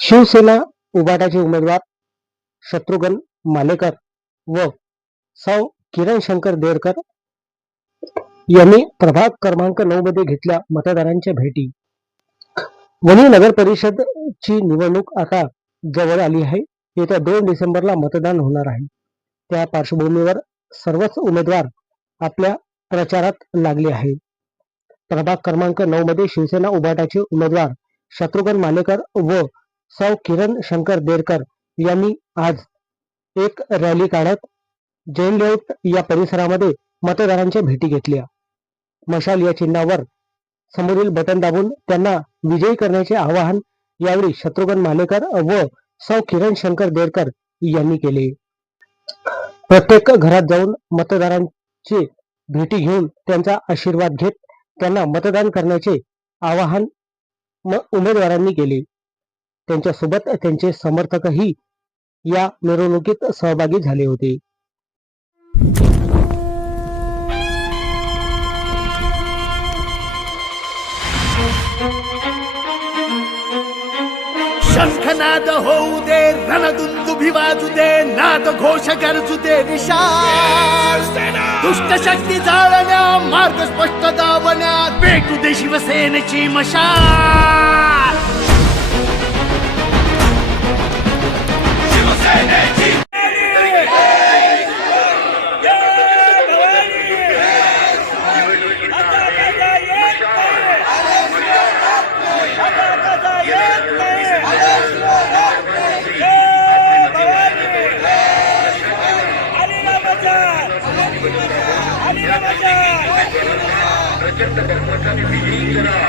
शिवसेना उबाटाचे उमेदवार शत्रुघ्न मालेकर व सौ किरण शंकर देरकर यांनी प्रभाग क्रमांक नऊ मध्ये घेतल्या मतदारांच्या भेटी. वणी नगर परिषदची निवडणूक आता जवळ आली आहे. येत्या दोन डिसेंबरला मतदान होणार आहे. त्या पार्श्वभूमीवर सर्वच उमेदवार आपल्या प्रचारात लागले आहे प्रभाग क्रमांक नऊ मध्ये शिवसेना उबाटाचे उमेदवार शत्रुघ्न मालेकर व सौ किरण शंकर देरकर यांनी आज एक रॅली काढत जैन लेआउट या परिसरामध्ये मतदारांच्या भेटी घेतल्या. मशाल या चिन्हावर समोरील बटन दाबून त्यांना विजयी करण्याचे आवाहन यावेळी शत्रुघ्न मालेकर व सौ किरण शंकर देरकर यांनी केले. प्रत्येक घरात जाऊन मतदारांची भेटी घेऊन त्यांचा आशीर्वाद घेत त्यांना मतदान करण्याचे आवाहन उमेदवारांनी केले. त्यांच्यासोबत त्यांचे समर्थकही या मिरवणुकीत सहभागी झाले होते. शंखनाद होऊ दे रणदुंदुभी वाजू दे नाद घोष गरजू दे विशाल दुष्ट शक्ती जाळण्या मार्ग स्पष्ट दावण्या भेटू दे शिवसेनेची मशाल! प्रचंड बहुमताने विजयी करा विजयी करा